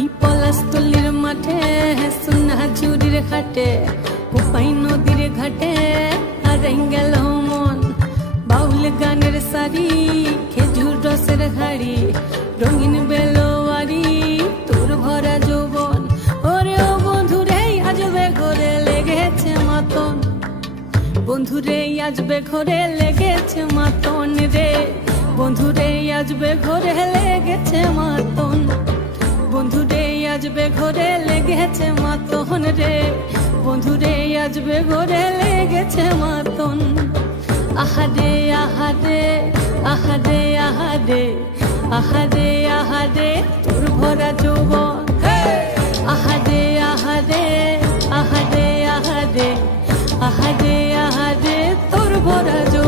ওই পলাশতলির মাঠে সোনা চুরির ঘাটে কোপাই নদীর ঘাটে, হারাই গেল মন। বাউল গানের সারি, খেজুর রসের হাড়ি, রঙিন বেলোয়ারি, তোর ভরা যৌবন। ওরে ও বন্ধুরে আজবে ঘরে লেগেছে মাতন। বন্ধুরে আজবে ঘরে লেগেছে মাতন রে। বন্ধুরে আজবে ঘরে লেগেছে মাতন। বন্ধু রে আজবে ঘরে লেগেছে মাতন রে বন্ধু রে আজবে ঘরে লেগেছে মাতন আহাদে আহাদে আহাদে আহাদে আহাদে আহাদে তোর ভরা যৌবন আহাদে আহাদে আহাদে আহাদে আহাদে আহাদে তোর ভরা যৌবন